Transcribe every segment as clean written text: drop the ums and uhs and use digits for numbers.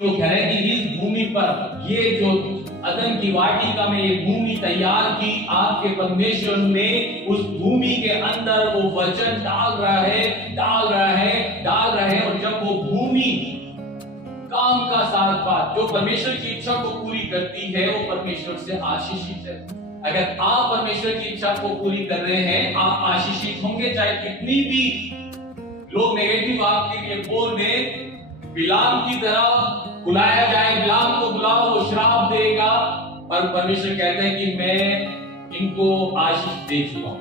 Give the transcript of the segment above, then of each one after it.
वो कह रहे हैं कि इस भूमि पर ये जो अदन की वाटिका में ये भूमि तैयार की, आपके परमेश्वर ने उस भूमि के अंदर वो वचन डाल रहा है। और जब वो भूमि काम का साथ बात जो परमेश्वर की इच्छा को पूरी करती है, वो परमेश्वर से आशीषित है। अगर आप परमेश्वर की इच्छा को पूरी कर रहे हैं, आप आशीषित होंगे। चाहे कितनी भी लोग नेगेटिव आपके लिए बोल दें, बिलाम की तरह बुलाया जाए, बिलाम को बुलाओ, वो श्राप देगा, पर परमेश्वर कहता है कि मैं इनको आशीष दे चुका हूं,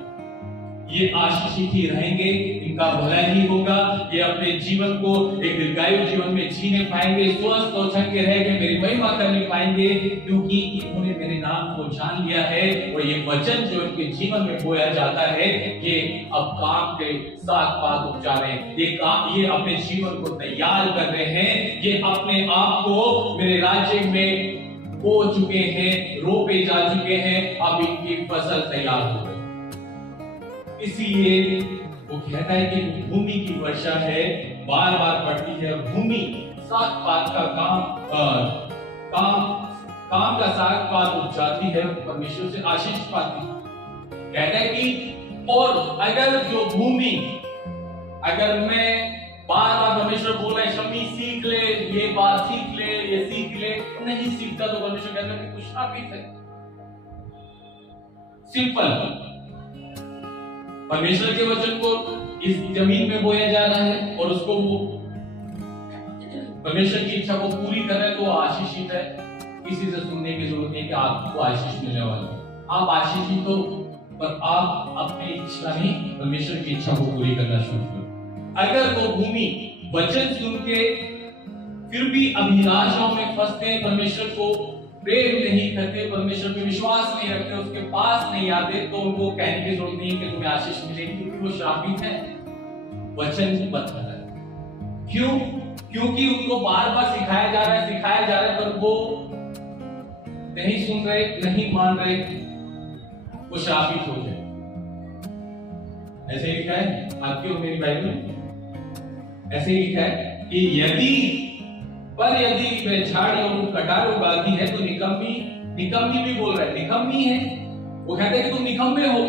ये आशीषित ही रहेंगे, इनका भला ही होगा, ये अपने जीवन को एक दीर्घायु जीवन में जीने पाएंगे, स्वस्थ और चंगे रहेंगे, मेरी महिमा करने पाएंगे, क्योंकि इन्होंने मेरे नाम को जान लिया है। और ये वचन जो इनके जीवन में बोया जाता है, ये अब काम के साथ पात उपजा रहे हैं, ये अपने जीवन को तैयार कर रहे हैं, ये अपने आप को मेरे राज्य में बो चुके हैं, रोपे जा चुके हैं, अब इनकी फसल तैयार हो गई। इसीलिए वो कहता है कि भूमि की वर्षा है, बार बार पड़ती है, भूमि सात पात का काम का सात पात उपजाती है, परमेश्वर से आशीष पाती है। कहता है कि और अगर जो भूमि, अगर मैं बार बार परमेश्वर बोल रहे शमी सीख ले, ये बात सीख ले, ये सीख ले, नहीं सीखता तो परमेश्वर कहता है कि कुछ शापित है। सिंपल, परमेश्वर के वचन को इस जमीन में बोया जा रहा है और उसको वो परमेश्वर की इच्छा को पूरी कर रहा है, तो वो आशीषित है। किसी से सुनने की जरूरत नहीं कि आपको आशीष मिलने वाला है, आप आशीषित हो, पर आप अपनी इच्छा नहीं, परमेश्वर की इच्छा को पूरी करना शुरू करो। अगर वो भूमि वचन सुन के फिर भी अभिलाषाओं में फंसते हैं, परमेश्वर को प्रेम नहीं करते, परमेश्वर पे विश्वास नहीं रखते, उसके पास नहीं आते, तो उनको कहने की जरूरत नहीं कि तुम्हें आशीष मिलेगी, क्योंकि वो श्रापित है, वचन की बात कर रहा है। क्यों? क्योंकि उनको बार बार सिखाया जा रहा है, पर वो नहीं सुन रहे, नहीं मान रहे, वो श्रापित हो जाए। ऐसे लिखा है आपकी और मेरी बाइबल में, ऐसे ही लिखा है कि यदि वह झाड़ी और कटार उगाती है तो निकम्मी भी बोल रहा है, निकम्मी है। वो कहते हैं कि तुम निकम्मे हो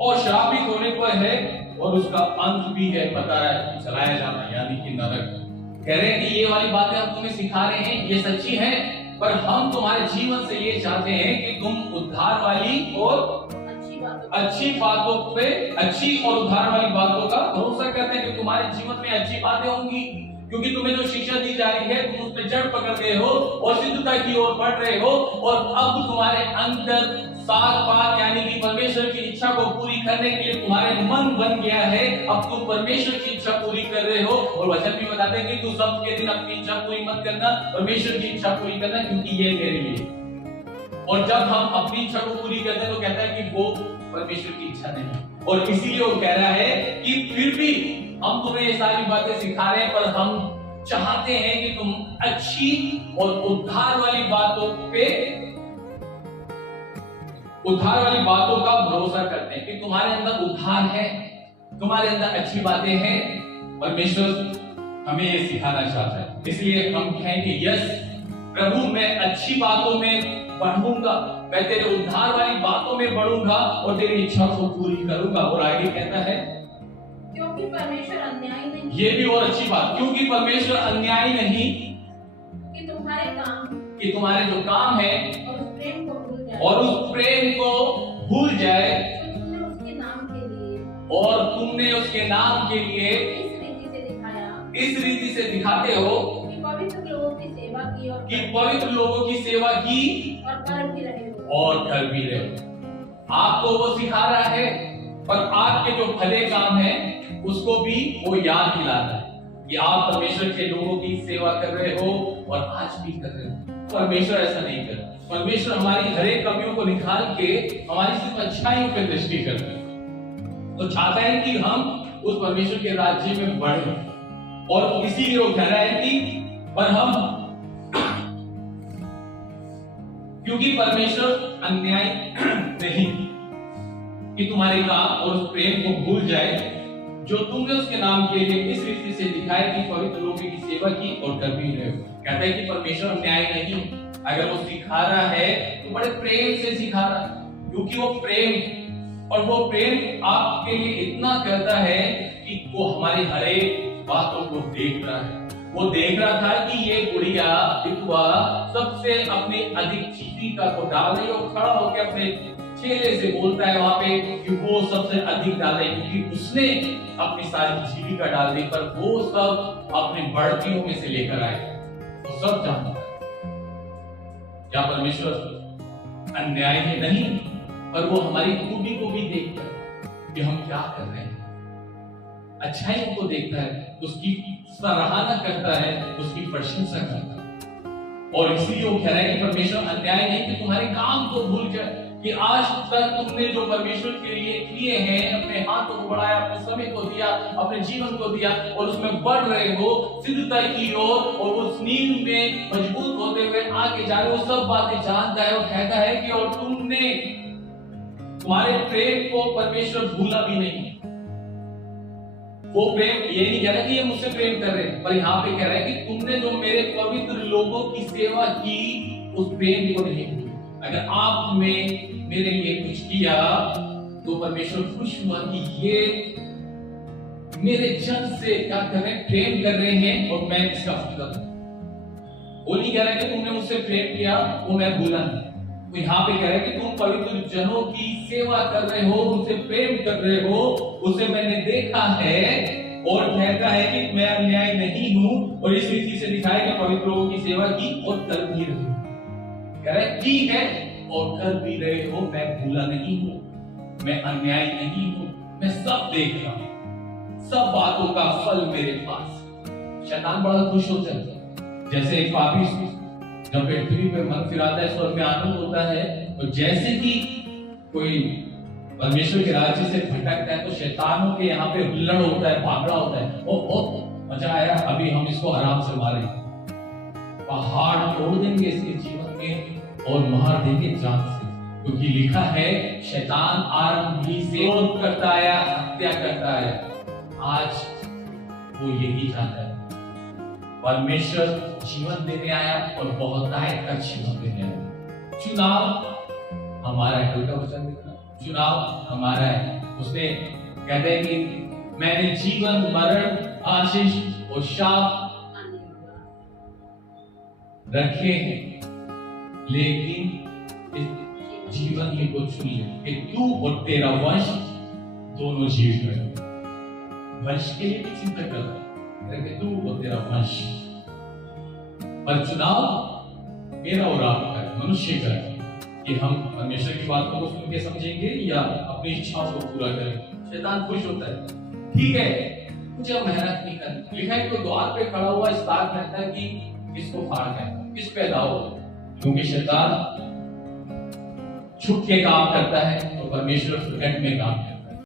और श्रापित होने पर है, और उसका अंत भी है, पता है, चलाया जाना, यानी कि नरक। कह रहे हैं कि ये वाली बातें हम तुम्हें सिखा रहे हैं, ये सच्ची है, पर हम तुम्हारे जीवन से ये चाहते हैं कि तुम उद्धार वाली और अच्छी बातों पे, अच्छी और उद्धार वाली बातों का भरोसा करते हैं कि तुम्हारे जीवन में अच्छी बातें होंगी, क्योंकि तुम्हें जो शिक्षा दी जा रही है, तुम उस पे जड़ पकड़ गए हो और सिद्धता की ओर बढ़ रहे हो, और अब तुम्हारे अंदर सात पात यानी कि परमेश्वर की इच्छा को पूरी करने के लिए तुम्हारे मन बन गया है। अब तुम परमेश्वर की इच्छा पूरी कर रहे हो, और वचन भी बताते हैं कि तू सबके दिन अपनी इच्छा पूरी मत करना, परमेश्वर की इच्छा पूरी करना, क्योंकि ये मेरे लिए। और जब हम अपनी इच्छा को पूरी करते हैं तो कहता है कि वो परमेश्वर की इच्छा नहीं, और इसीलिए वो कह रहा है कि फिर भी हम तुम्हें ये सारी बातें सिखा रहे हैं, पर हम चाहते हैं कि तुम अच्छी और उद्धार वाली बातों का भरोसा करते हैं कि तुम्हारे अंदर उद्धार है, तुम्हारे अंदर अच्छी बातें हैं। परमेश्वर हमें ये सिखाना चाहता है, इसलिए हम कहेंगे यस प्रभु, मैं अच्छी बातों में बढ़ूंगा, मैं तेरे उद्धार वाली बातों में बढ़ूंगा और तेरी इच्छा को पूरी करूंगा। और आगे कहता है क्योंकि परमेश्वर अन्यायी नहीं, ये भी और अच्छी बात, क्योंकि परमेश्वर अन्यायी नहीं, कि तुम्हारे जो काम है और उस प्रेम को भूल जाए, जो तुमने उसके नाम के लिए और तुमने उसके नाम के लिए इस रीति से दिखाते हो कि पवित्र लोगों की सेवा की और कर भी रहे हो। आपको वो सिखा रहा है, पर आपके जो भले काम है उसको भी वो याद दिलाता है कि आप परमेश्वर के लोगों की सेवा कर रहे हो, और आज भी कर रहे हो। परमेश्वर ऐसा नहीं करता, परमेश्वर हमारी हर एक कमियों को निकाल के हमारी सिर्फ अच्छाइयों पर दृष्टि करता है, तो चाहता है कि हम उस परमेश्वर के राज्य में बढ़ें। और इसीलिए वो कह रहा है कि पर हम, क्योंकि परमेश्वर अन्याय नहीं कि तुम्हारे काम और उस प्रेम को भूल जाए, जो तुमने उसके नाम के लिए इस रीति से दिखाया कि पवित्र लोगों की सेवा की और कर भी रहे हो। कहता है कि परमेश्वर न्याय नहीं, अगर वो सिखा रहा है तो बड़े प्रेम से सिखा रहा है, क्योंकि वो प्रेम, और वो प्रेम आपके लिए इतना करता है कि वो हमारी हर एक बातों को देख रहा है। वो देख रहा था कि ये बुढ़िया विधवा सबसे अपनी अधिक जीविका को डाल रही है, और खड़ा होकर अपने चेले से बोलता है वहां पे कि वो सबसे अधिक डाले, क्योंकि उसने अपनी सारी जीविका डाल दी, पर वो सब अपने बढ़तियों में से लेकर आए। वो सब जानता है। क्या परमेश्वर अन्याय है? नहीं, पर वो हमारी खूबी को भी देखता है कि हम क्या कर रहे हैं, अच्छाइयों को देखता है, उसकी सराहना करता है, उसकी प्रशंसा करता है। और इसीलिए वो कह रहा है कि परमेश्वर अन्याय नहीं कि तुम्हारे काम को भूल कर, कि आज तक तुमने जो परमेश्वर के लिए किए हैं, अपने हाथों को बढ़ाया, अपने समय को दिया, अपने जीवन को दिया, और उसमें बढ़ रहे हो सिद्धता की ओर, और उस नींव में मजबूत होते हुए आगे जा रहे हो, सब बातें जानता है। और कहता है कि और तुमने तुम्हारे प्रेम को परमेश्वर भूला भी नहीं। वो प्रेम ये नहीं कह रहा कि ये मुझसे प्रेम कर रहे हैं, पर यहाँ पे कह रहा है कि तुमने जो मेरे पवित्र लोगों की सेवा की, उस प्रेम को नहीं भूला। अगर आप में मेरे लिए कुछ किया तो परमेश्वर खुश हुआ कि ये मेरे जन से क्या कर रहे हैं, प्रेम कर रहे हैं, और मैं इसका फल दूं। वो नहीं कह रहा कि तुमने मुझसे प्रेम किया वो मैं भूला नहीं। तो यहाँ पे कह रहा है कि तुम पवित्र जनों की सेवा कर रहे हो, उनसे प्रेम कर रहे हो, उसे मैंने देखा है, और कहता है कि मैं अन्याय नहीं हूं, और इस रीति से दिखाया कि पवित्र लोगों की सेवा की और कर भी रहे हो। कह रहा है ठीक है, और कर भी रहे हो, मैं भूला नहीं हूं, मैं अन्याय नहीं हूं, मैं सब देख रहा हूं, सब बातों का फल मेरे पास। शैतान बड़ा खुश होता है, जैसे एक पापी जब पृथ्वी पे मन फिराता है, स्वर्ग में आनंद होता है, और जैसे कि कोई परमेश्वर के राज्य से भटकता है तो शैतानों के यहाँ पे हुल्लड़ होता है, भागड़ा होता है, ओ मजा आया, अभी हम इसको आराम से मारेंगे, पहाड़ तोड़ देंगे इसके जीवन में और मार देंगे जान से, क्योंकि लिखा है शैतान आरंभ ही से क्रोध करता आया, हत्या करता है। आज वो यही चाहता है, परमेश्वर जीवन देने आया और बहुतायत का जीवन देने आया। चुनाव हमारा है, कल का वचन देखना, चुनाव हमारा है। उसने कहते हैं कि मैंने जीवन, मरण, आशीष और शाप रखे हैं, लेकिन इस जीवन ही को चुन ले कि तू और तेरा वंश दोनों जीवित रहे। वंश के लिए भी चिंता कर रहा है, तू और तेरा वंश, पर चुनाव मेरा और आपका है, मनुष्य का है, कि हम परमेश्वर की बातों को सुन के समझेंगे या अपनी इच्छाओं को पूरा करेंगे। शैतान खुश होता है, ठीक है मुझे मेहनत नहीं करनी। लिखा है तो द्वार पे खड़ा हुआ इस बात कहता है कि किसको फाड़ है, किस पे दाव, क्योंकि शैतान छुप के काम करता है तो परमेश्वर प्रकट में काम करता है।